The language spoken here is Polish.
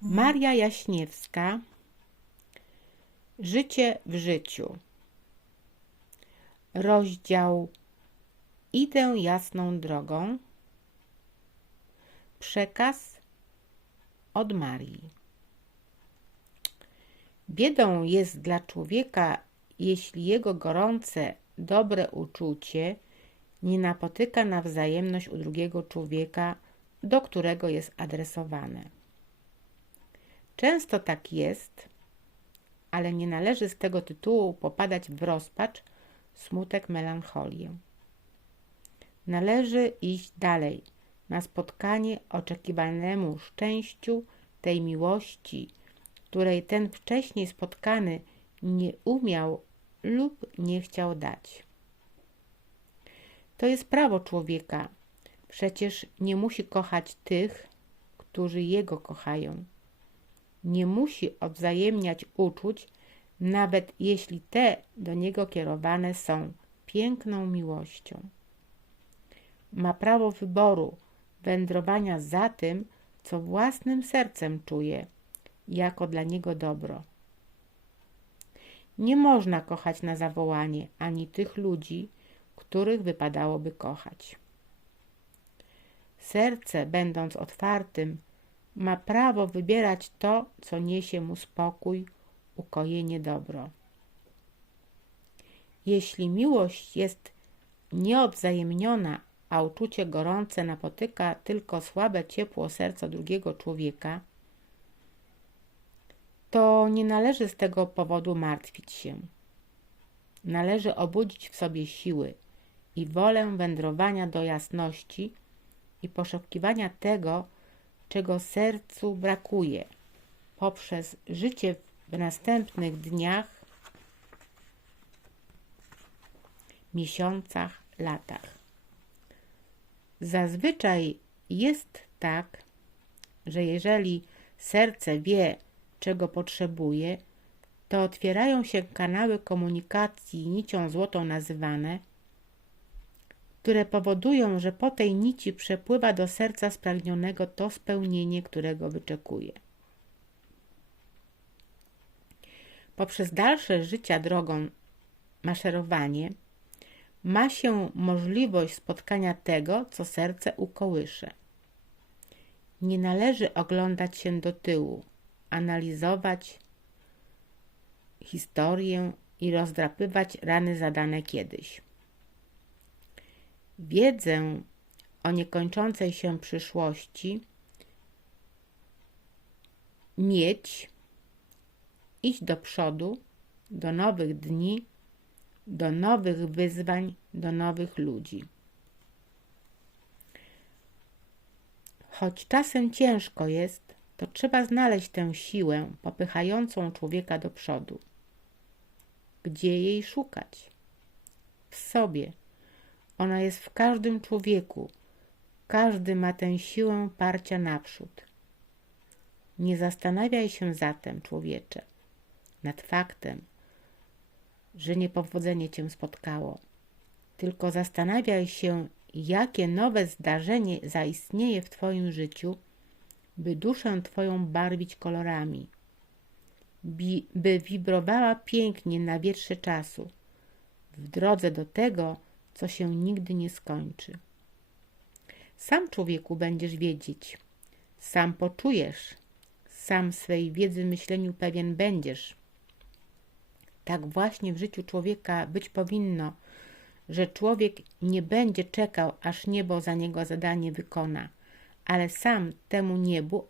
Maria Jaśniewska Życie w życiu. Rozdział Idę jasną drogą. Przekaz od Marii. Biedą jest dla człowieka, jeśli jego gorące, dobre uczucie nie napotyka na wzajemność u drugiego człowieka, do którego jest adresowane. Często tak jest, ale nie należy z tego tytułu popadać w rozpacz, smutek, melancholię. Należy iść dalej, na spotkanie oczekiwanemu szczęściu tej miłości, której ten wcześniej spotkany nie umiał lub nie chciał dać. To jest prawo człowieka. Przecież nie musi kochać tych, którzy jego kochają nie musi odwzajemniać uczuć, nawet jeśli te do niego kierowane są piękną miłością. Ma prawo wyboru, wędrowania za tym, co własnym sercem czuje, jako dla niego dobro. Nie można kochać na zawołanie ani tych ludzi, których wypadałoby kochać. Serce, będąc otwartym, ma prawo wybierać to, co niesie mu spokój, ukojenie, dobro. Jeśli miłość jest nieodwzajemniona, a uczucie gorące napotyka tylko słabe ciepło serca drugiego człowieka, to nie należy z tego powodu martwić się. Należy obudzić w sobie siły i wolę wędrowania do jasności i poszukiwania tego, czego sercu brakuje, poprzez życie w następnych dniach, miesiącach, latach. Zazwyczaj jest tak, że jeżeli serce wie, czego potrzebuje, to otwierają się kanały komunikacji nicią złotą nazywane, które powodują, że po tej nici przepływa do serca spragnionego to spełnienie, którego wyczekuje. Poprzez dalsze życia drogą maszerowanie ma się możliwość spotkania tego, co serce ukołysze. Nie należy oglądać się do tyłu, analizować historię i rozdrapywać rany zadane kiedyś. Wiedzę o niekończącej się przyszłości mieć, iść do przodu, do nowych dni, do nowych wyzwań, do nowych ludzi. Choć czasem ciężko jest, to trzeba znaleźć tę siłę popychającą człowieka do przodu. Gdzie jej szukać? W sobie ona jest w każdym człowieku. Każdy ma tę siłę parcia naprzód. Nie zastanawiaj się zatem, człowiecze, nad faktem, że niepowodzenie cię spotkało. Tylko zastanawiaj się, jakie nowe zdarzenie zaistnieje w Twoim życiu, by duszę Twoją barwić kolorami, by wibrowała pięknie na wietrze czasu, w drodze do tego, co się nigdy nie skończy. Sam człowieku będziesz wiedzieć, sam poczujesz, sam swej wiedzy myśleniu pewien będziesz. Tak właśnie w życiu człowieka być powinno, że człowiek nie będzie czekał, aż niebo za niego zadanie wykona, ale sam temu niebu